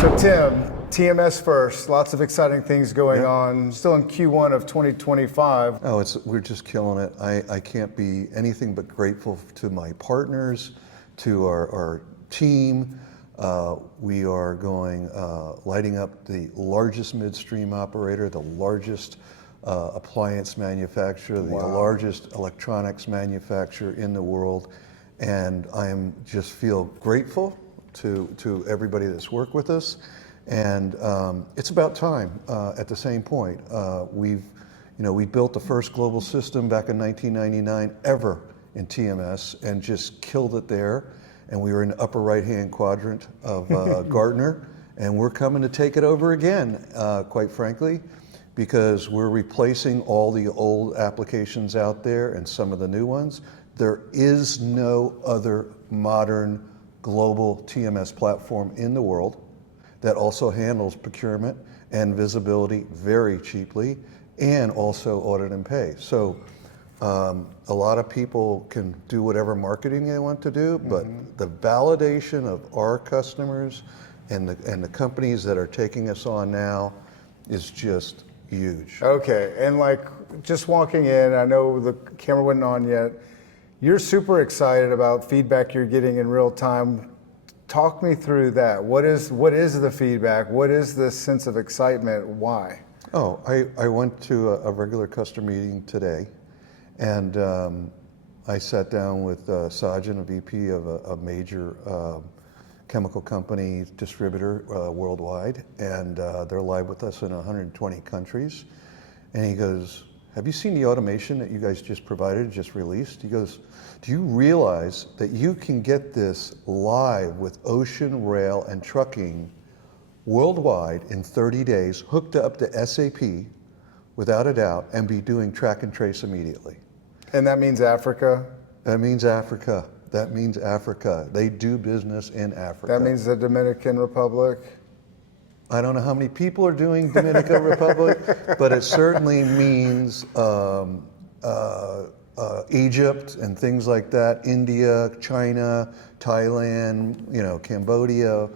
So Tim, TMS first, lots of exciting things going on. Still in Q1 of 2025. Oh, we're just killing it. I can't be anything but grateful to my partners, to our team. We are lighting up the largest midstream operator, the largest appliance manufacturer, the largest electronics manufacturer in the world. And I just feel grateful to everybody that's worked with us. And it's about time. At the same point, we built the first global system back in 1999 ever in TMS and just killed it there. And we were in the upper right-hand quadrant of Gartner, and we're coming to take it over again, quite frankly, because we're replacing all the old applications out there and some of the new ones. There is no other modern global TMS platform in the world that also handles procurement and visibility very cheaply, and also audit and pay. So a lot of people can do whatever marketing they want to do, but the validation of our customers and the companies that are taking us on now is just huge. Okay, and like just walking in, I know the camera wasn't on yet, you're super excited about feedback you're getting in real time. Talk me through that. What is the feedback? What is this sense of excitement? Why? Oh, I went to a regular customer meeting today, and I sat down with Sajjan, a VP of a major chemical company distributor worldwide, and they're live with us in 120 countries. And he goes, "Have you seen the automation that you guys just provided, just released?" He goes, "Do you realize that you can get this live with ocean, rail, and trucking worldwide in 30 days, hooked up to SAP without a doubt, and be doing track and trace immediately?" And that means Africa? That means Africa. That means Africa. They do business in Africa. That means the Dominican Republic? I don't know how many people are doing Dominican Republic, but it certainly means Egypt and things like that, India, China, Thailand, Cambodia,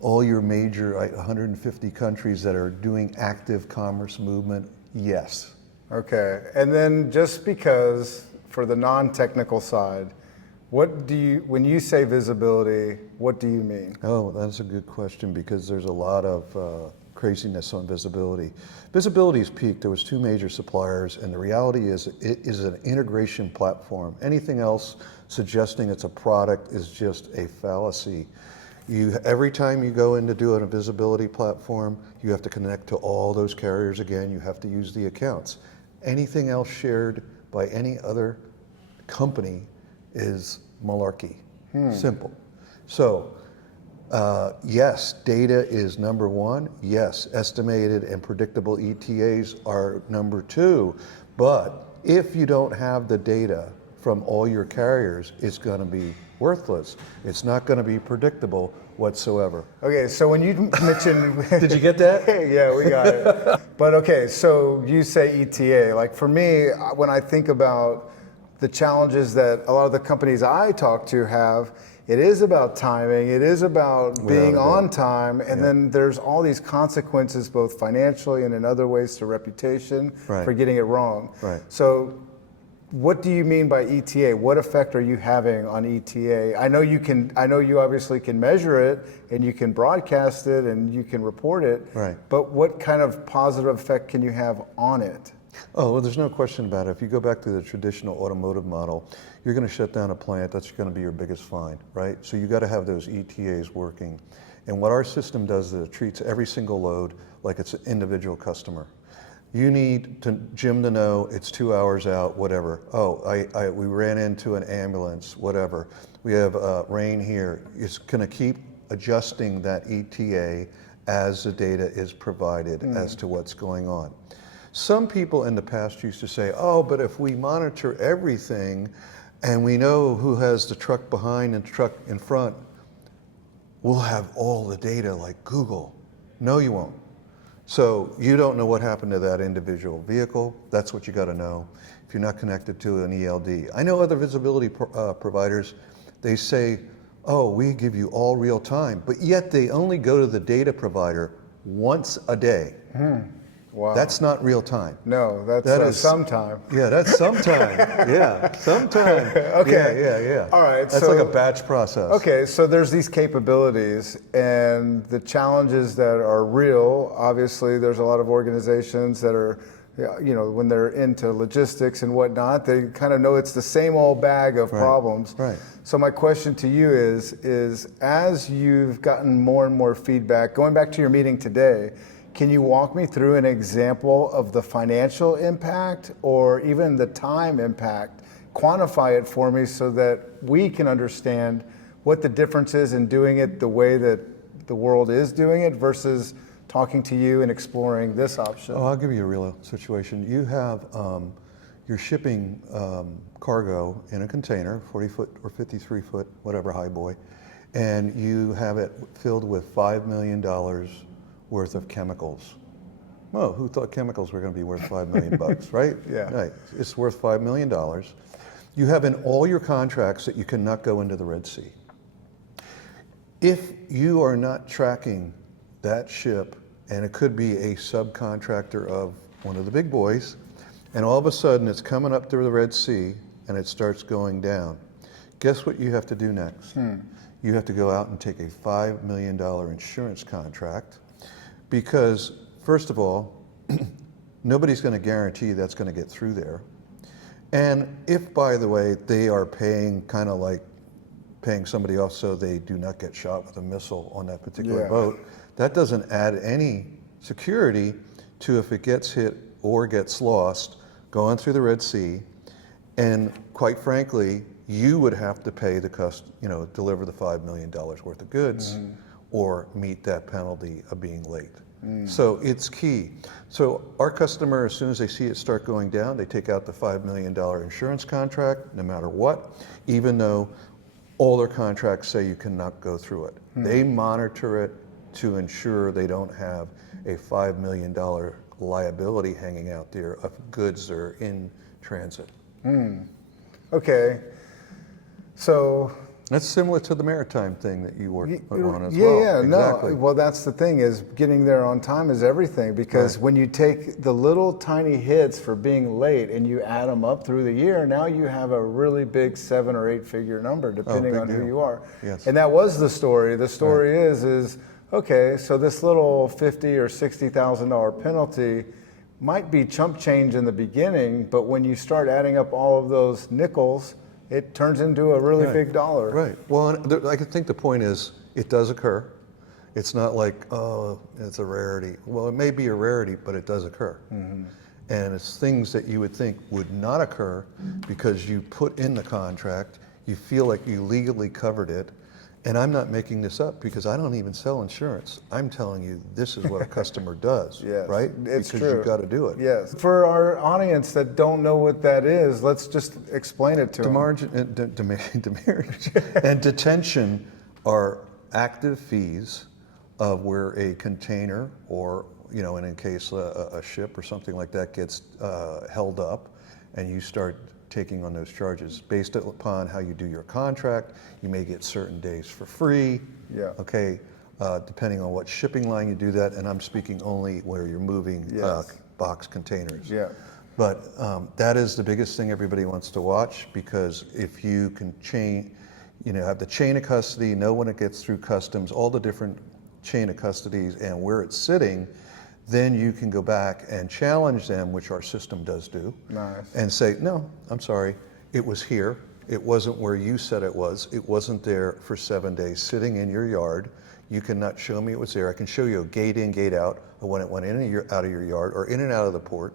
all your major 150 countries that are doing active commerce movement, yes. Okay, and then just because, for the non-technical side, when you say visibility, what do you mean? Oh, that's a good question, because there's a lot of craziness on visibility. Visibility's peaked. There was 2 major suppliers, and the reality is it is an integration platform. Anything else suggesting it's a product is just a fallacy. Every time you go in to do a visibility platform, you have to connect to all those carriers again. You have to use the accounts. Anything else shared by any other company is malarkey. Simple. So yes, data is number 1. Yes, estimated and predictable ETAs are number 2. But if you don't have the data from all your carriers, it's going to be worthless. It's not going to be predictable whatsoever. Okay, so when you mentioned... Did you get that? Yeah, we got it. But okay, so you say ETA. Like for me, when I think about the challenges that a lot of the companies I talk to have, it is about timing, it is about being on time, and then there's all these consequences, both financially and in other ways to reputation, for getting it wrong. Right. So what do you mean by ETA? What effect are you having on ETA? I know you obviously can measure it, and you can broadcast it, and you can report it. Right. But what kind of positive effect can you have on it? Oh, well, there's no question about it. If you go back to the traditional automotive model, you're going to shut down a plant, that's going to be your biggest fine, right? So you got to have those ETAs working. And what our system does is it treats every single load like it's an individual customer. You need Jim to know it's 2 hours out, whatever. Oh, we ran into an ambulance, whatever. We have rain here. It's going to keep adjusting that ETA as the data is provided as to what's going on. Some people in the past used to say, oh, but if we monitor everything and we know who has the truck behind and the truck in front, we'll have all the data like Google. No, you won't. So you don't know what happened to that individual vehicle. That's what you got to know if you're not connected to an ELD. I know other visibility providers, they say oh, we give you all real time, but yet they only go to the data provider once a day. Wow. That's not real time. No, that's That is sometime. Yeah, that's sometime. Yeah, sometime. Okay. Yeah. All right. That's so, like a batch process. Okay, so there's these capabilities and the challenges that are real. Obviously, there's a lot of organizations that are, when they're into logistics and whatnot, they kind of know it's the same old bag of problems. Right. So my question to you is as you've gotten more and more feedback, going back to your meeting today, can you walk me through an example of the financial impact or even the time impact? Quantify it for me so that we can understand what the difference is in doing it the way that the world is doing it versus talking to you and exploring this option. Oh, I'll give you a real situation. You have, you're shipping cargo in a container, 40 foot or 53 foot, whatever, high boy, and you have it filled with $5 million worth of chemicals. Well, who thought chemicals were going to be worth $5 million bucks, right? Yeah. Right. It's worth $5 million. You have in all your contracts that you cannot go into the Red Sea. If you are not tracking that ship, and it could be a subcontractor of one of the big boys, and all of a sudden it's coming up through the Red Sea and it starts going down, guess what you have to do next? You have to go out and take a $5 million insurance contract because, first of all, nobody's going to guarantee that's going to get through there. And if, by the way, they are paying kind of like paying somebody off so they do not get shot with a missile on that particular boat, that doesn't add any security to if it gets hit or gets lost going through the Red Sea. And quite frankly, you would have to pay the deliver the $5 million worth of goods or meet that penalty of being late. So it's key. So our customer, as soon as they see it start going down, they take out the $5 million insurance contract, no matter what, even though all their contracts say you cannot go through it. They monitor it to ensure they don't have a $5 million liability hanging out there of goods that are in transit. Okay, so that's similar to the maritime thing that you work on as well. Yeah, exactly. no. Well, that's the thing is getting there on time is everything because when you take the little tiny hits for being late and you add them up through the year, now you have a really big 7 or 8 figure number depending on who you are. Yes. And that was the story. The story is okay. So this little $50,000 or $60,000 penalty might be chump change in the beginning, but when you start adding up all of those nickels, it turns into a really big dollar. Right. Well, I think the point is it does occur. It's not like, oh, it's a rarity. Well, it may be a rarity, but it does occur. And it's things that you would think would not occur because you put in the contract, you feel like you legally covered it. And I'm not making this up because I don't even sell insurance. I'm telling you this is what a customer does, right? It's because true. you've got to do it. Yes. For our audience that don't know what that is, let's just explain it to them. Demurrage and detention are active fees of where a container or, and in case a ship or something like that gets held up and you start taking on those charges. Based upon how you do your contract, you may get certain days for free. Okay, depending on what shipping line you do that, and I'm speaking only where you're moving box containers. But that is the biggest thing everybody wants to watch because if you can have the chain of custody, know when it gets through customs, all the different chain of custodies and where it's sitting, then you can go back and challenge them, which our system does do, and say, no, I'm sorry, it was here. It wasn't where you said it was. It wasn't there for 7 days sitting in your yard. You cannot show me it was there. I can show you a gate in, gate out of when it went in and out of your yard or in and out of the port.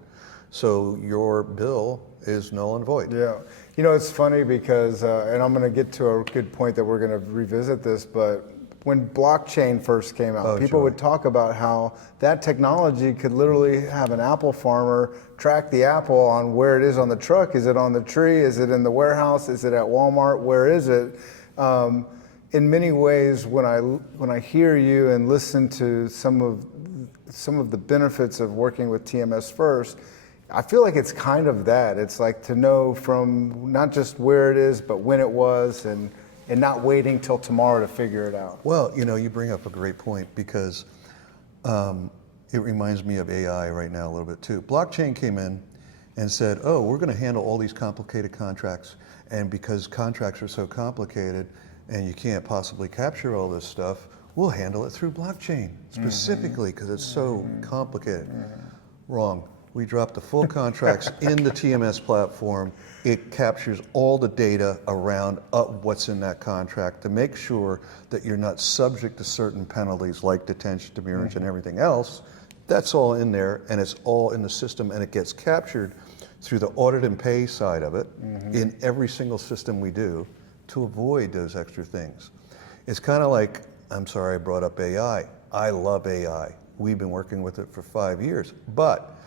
So your bill is null and void. Yeah. It's funny because, and I'm going to get to a good point that we're going to revisit this, but when blockchain first came out, people would talk about how that technology could literally have an apple farmer track the apple on where it is on the truck. Is it on the tree? Is it in the warehouse? Is it at Walmart? Where is it? In many ways, when I hear you and listen to some of the benefits of working with TMS first, I feel like it's kind of that. It's like to know from not just where it is, but when it was and and not waiting till tomorrow to figure it out? Well, you bring up a great point because it reminds me of AI right now a little bit too. Blockchain came in and said, oh, we're going to handle all these complicated contracts, and because contracts are so complicated and you can't possibly capture all this stuff, we'll handle it through blockchain specifically because it's so complicated. Wrong. We dropped the full contracts in the TMS platform. It captures all the data around what's in that contract to make sure that you're not subject to certain penalties like detention, demurrage, and everything else. That's all in there, and it's all in the system, and it gets captured through the audit and pay side of it in every single system we do to avoid those extra things. It's kind of like, I'm sorry I brought up AI. I love AI. We've been working with it for 5 years, but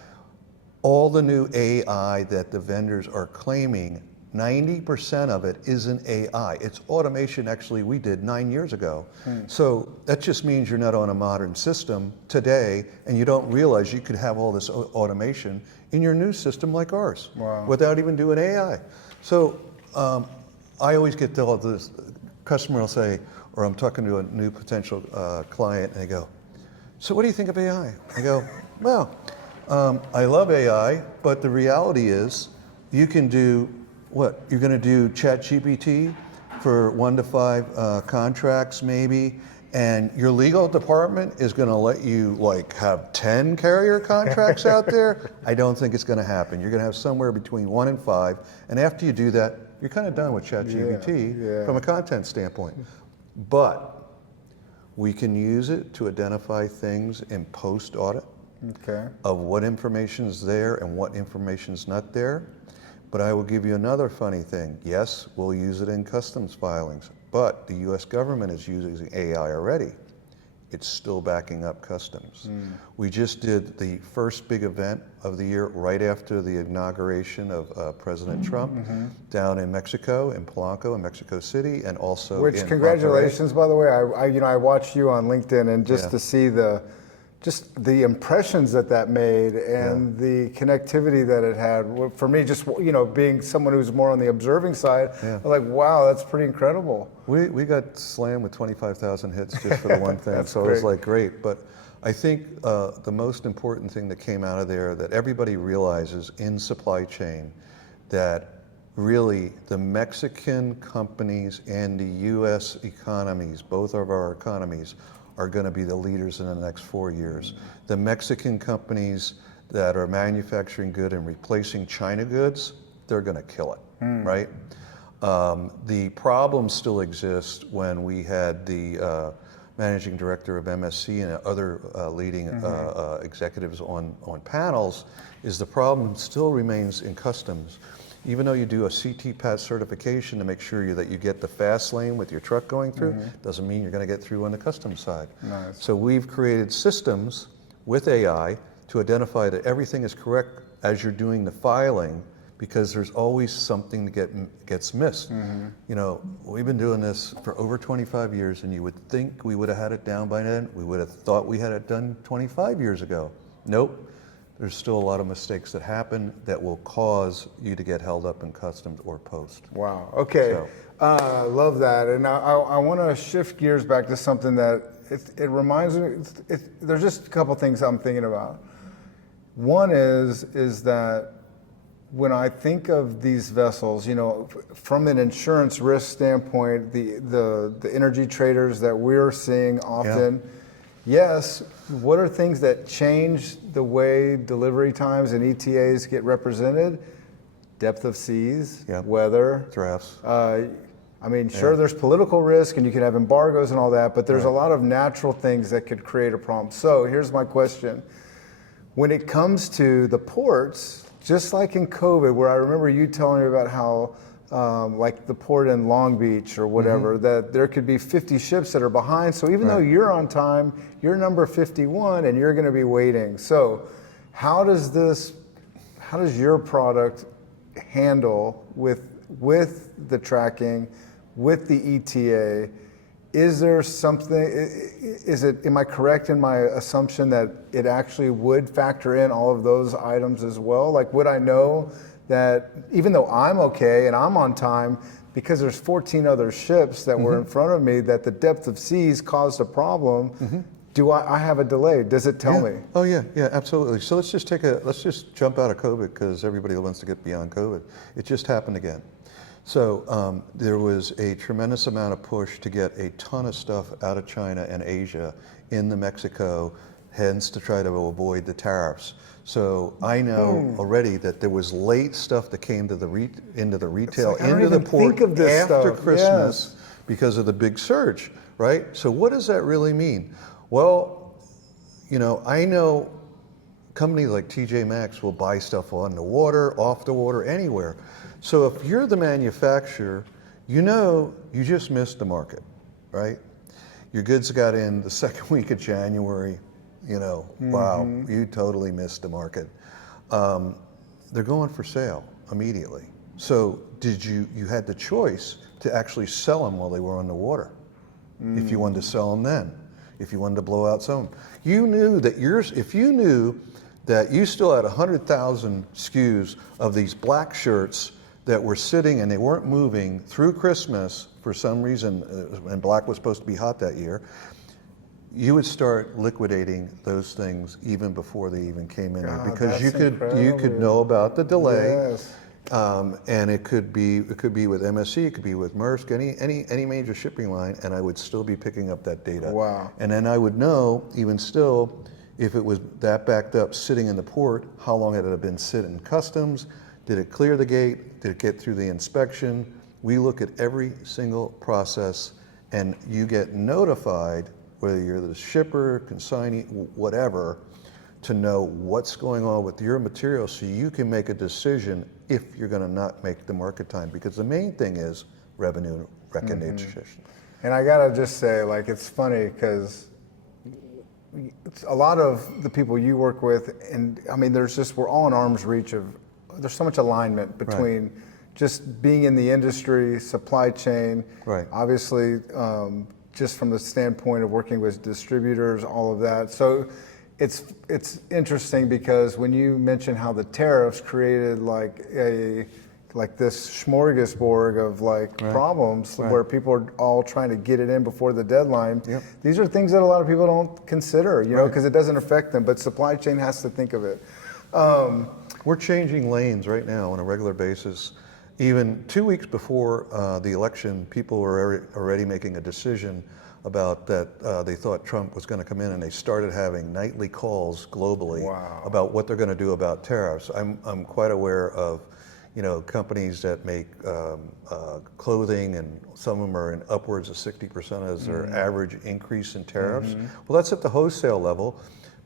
all the new AI that the vendors are claiming, 90% of it isn't AI. It's automation actually we did 9 years ago. So that just means you're not on a modern system today and you don't realize you could have all this automation in your new system like ours without even doing AI. So I always get all this, customer will say, or I'm talking to a new potential client and they go, so what do you think of AI? I go, well, I love AI, but the reality is you can do what? You're going to do ChatGPT for 1 to 5 contracts maybe, and your legal department is going to let you like have 10 carrier contracts out there? I don't think it's going to happen. You're going to have somewhere between 1 and 5, and after you do that, you're kind of done with ChatGPT from a content standpoint. But we can use it to identify things in post-audit. Of what information's there and what information's not there. But I will give you another funny thing. Yes, we'll use it in customs filings, but the US government is using AI already. It's still backing up customs. We just did the first big event of the year right after the inauguration of President Trump down in Mexico, in Polanco, in Mexico City, and also in congratulations, by the way. I watched you on LinkedIn, and just to see the impressions that made and the connectivity that it had. For me, just being someone who's more on the observing side, I'm like, wow, that's pretty incredible. We got slammed with 25,000 hits just for the one thing, so it was like great. But I think the most important thing that came out of there that everybody realizes in supply chain, that really the Mexican companies and the US economies, both of our economies, are going to be the leaders in the next 4 years. The Mexican companies that are manufacturing good and replacing China goods, they're going to kill it, right? The problem still exists when we had the managing director of MSC and other leading executives on panels, is the problem still remains in customs. Even though you do a CT-PAT certification to make sure that you get the fast lane with your truck going through, doesn't mean you're going to get through on the customs side. So we've created systems with AI to identify that everything is correct as you're doing the filing, because there's always something that gets missed. We've been doing this for over 25 years, and you would think we would have had it down by then. We would have thought we had it done 25 years ago. Nope. There's still a lot of mistakes that happen that will cause you to get held up in customs or post. Wow. Okay. So. Love that. And I want to shift gears back to something that it reminds me. There's just a couple things I'm thinking about. One is that when I think of these vessels, from an insurance risk standpoint, the energy traders that we're seeing often. Yes, what are things that change the way delivery times and ETAs get represented? Depth of seas, weather. Drafts. Sure, there's political risk and you can have embargoes and all that, but there's a lot of natural things that could create a problem. So here's my question. When it comes to the ports, just like in COVID, where I remember you telling me about how like the port in Long Beach or whatever, that there could be 50 ships that are behind. So even though you're on time, you're number 51 and you're going to be waiting. So how does your product handle with the tracking, with the ETA? Is there something, am I correct in my assumption that it actually would factor in all of those items as well? Like, would I know that even though I'm okay and I'm on time, because there's 14 other ships that were in front of me, that the depth of seas caused a problem. Do I have a delay? Does it tell me? Oh yeah, absolutely. So let's just jump out of COVID, because everybody wants to get beyond COVID. It just happened again. So there was a tremendous amount of push to get a ton of stuff out of China and Asia into Mexico, hence to try to avoid the tariffs. So I know already that there was late stuff that came to into the retail, like, I don't into the even port think of this after stuff. Christmas Yes. because of the big surge, right? So what does that really mean? Well, I know companies like TJ Maxx will buy stuff on the water, off the water, anywhere. So if you're the manufacturer, you just missed the market, right? Your goods got in the second week of January, wow, you totally missed the market. They're going for sale immediately. So you had the choice to actually sell them while they were on the water. If you wanted to sell them then, if you wanted to blow out some. You knew that if you knew that you still had 100,000 SKUs of these black shirts that were sitting and they weren't moving through Christmas for some reason, and black was supposed to be hot that year, you would start liquidating those things even before they even came in there, because you could know about the delay. Yes. And it could be with MSC, it could be with Maersk, any major shipping line, and I would still be picking up that data. Wow. And then I would know, even still, if it was that backed up sitting in the port, how long had it been sitting in customs? Did it clear the gate? Did it get through the inspection? We look at every single process, and you get notified, whether you're the shipper, consignee, whatever, to know what's going on with your material, so you can make a decision if you're going to not make the market time, because the main thing is revenue recognition. And I gotta just say, like, it's funny because a lot of the people you work with, and I mean, we're all in arm's reach of, there's so much alignment between just being in the industry, supply chain, obviously, just from the standpoint of working with distributors, all of that. So it's interesting, because when you mention how the tariffs created like this smorgasbord of problems where people are all trying to get it in before the deadline. These are things that a lot of people don't consider, because it doesn't affect them, but supply chain has to think of it. We're changing lanes right now on a regular basis. Even 2 weeks before the election, people were already making a decision about that they thought Trump was going to come in, and they started having nightly calls globally about what they're going to do about tariffs. I'm quite aware of companies that make clothing, and some of them are in upwards of 60% as their average increase in tariffs. Well, that's at the wholesale level,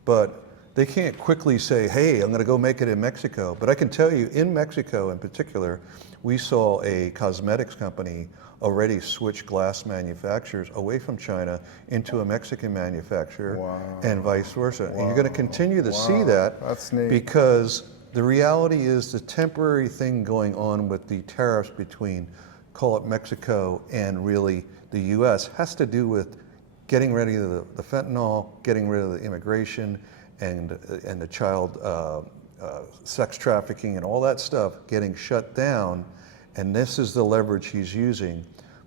but they can't quickly say, hey, I'm going to go make it in Mexico. But I can tell you, in Mexico in particular, we saw a cosmetics company already switch glass manufacturers away from China into a Mexican manufacturer, and vice versa. And you're going to continue to see that. That's neat. Because the reality is, the temporary thing going on with the tariffs between, call it Mexico, and really the US has to do with getting rid of the fentanyl, getting rid of the immigration, and the child sex trafficking and all that stuff getting shut down, and this is the leverage he's using.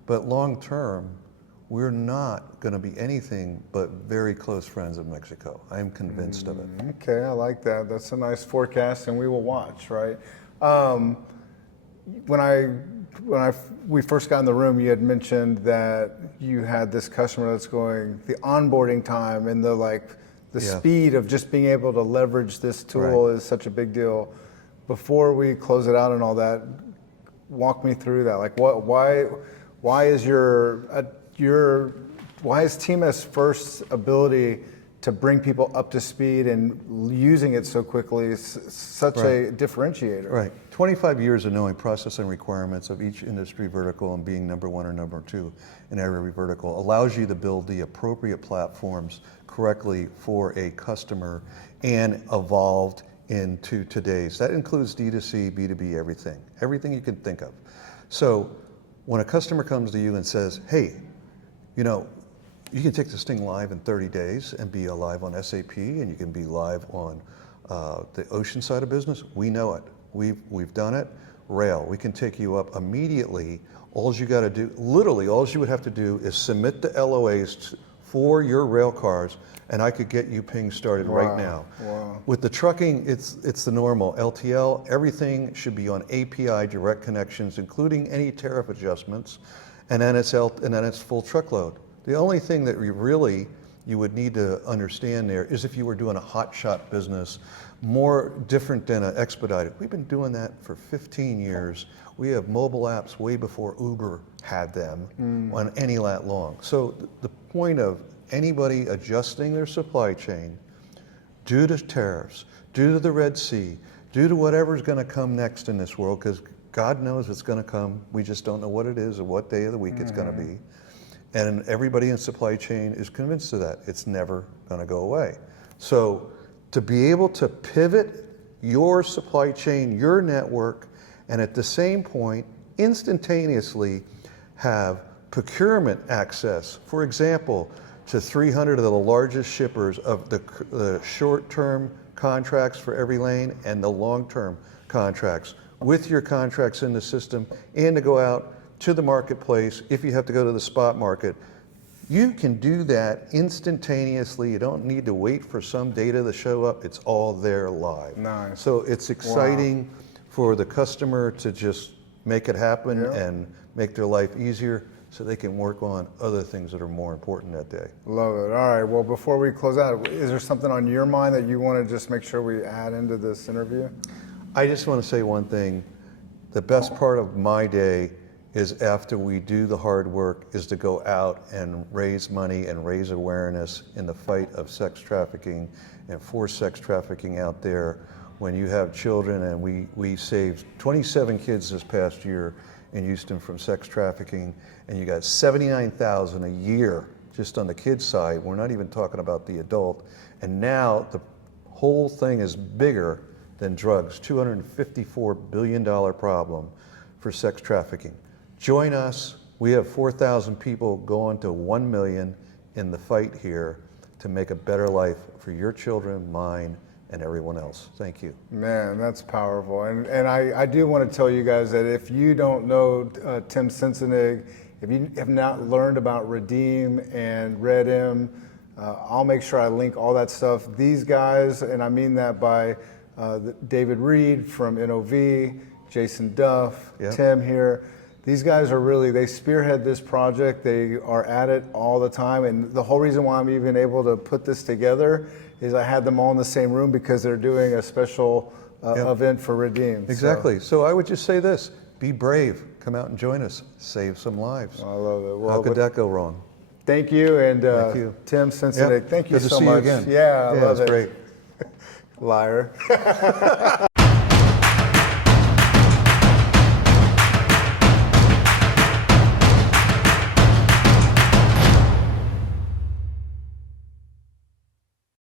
But long term, we're not going to be anything but very close friends of Mexico. I am convinced of it. Okay, I like that. That's a nice forecast, and we will watch, right? We first got in the room, you had mentioned that you had this customer that's going, the onboarding time and the speed of just being able to leverage this tool is such a big deal. Before we close it out and all that, walk me through that. Like, why is TMS first ability to bring people up to speed and using it so quickly is such a differentiator? Right. 25 years of knowing process and requirements of each industry vertical and being number one or number two in every vertical allows you to build the appropriate platforms correctly for a customer and evolved into today's. That includes D2C, B2B, everything you can think of. So when a customer comes to you and says, hey, you can take this thing live in 30 days and be live on SAP, and you can be live on the ocean side of business. We know it. We've done it. Rail, we can take you up immediately all you got to do, literally, all you would have to do is submit the LOAs for your rail cars, and I could get you ping started right now. Wow. With the trucking, it's the normal. LTL, everything should be on API direct connections, including any tariff adjustments, and then it's full truckload. The only thing that you would need to understand there is if you were doing a hot shot business, more different than an expedited. We've been doing that for 15 years. We have mobile apps way before Uber had them on any lat long. So the point of anybody adjusting their supply chain due to tariffs, due to the Red Sea, due to whatever's going to come next in this world, because God knows it's going to come. We just don't know what it is or what day of the week it's going to be. And everybody in supply chain is convinced of that. It's never going to go away. So to be able to pivot your supply chain, your network, and at the same point, instantaneously have procurement access, for example, to 300 of the largest shippers of the short-term contracts for every lane and the long-term contracts, with your contracts in the system, and to go out to the marketplace if you have to go to the spot market. You can do that instantaneously. You don't need to wait for some data to show up. It's all there live. Nice. So it's exciting for the customer to just make it happen and make their life easier so they can work on other things that are more important that day. Love it. All right. Well, before we close out, is there something on your mind that you want to just make sure we add into this interview? I just want to say one thing. The best part of my day is after we do the hard work is to go out and raise money and raise awareness in the fight of sex trafficking and forced sex trafficking out there. When you have children, and we saved 27 kids this past year in Houston from sex trafficking, and you got 79,000 a year just on the kids side. We're not even talking about the adult. And now the whole thing is bigger than drugs, $254 billion problem for sex trafficking. Join us. We have 4,000 people going to 1 million in the fight here to make a better life for your children, mine, and everyone else. Thank you. Man, that's powerful. And I do want to tell you guys that if you don't know Tim Sensenig, if you have not learned about Redeem and RedM, I'll make sure I link all that stuff. These guys, and I mean that by David Reed from NOV, Jason Duff, Tim here. These guys are really, they spearhead this project. They are at it all the time. And the whole reason why I'm even able to put this together is I had them all in the same room because they're doing a special event for Redeem. Exactly. So I would just say this, be brave. Come out and join us. Save some lives. I love it. Well, how could that go wrong? Thank you. And thank you. Tim Sensenig, thank you Good so to see much. you again. Yeah, I love it. Great. Liar.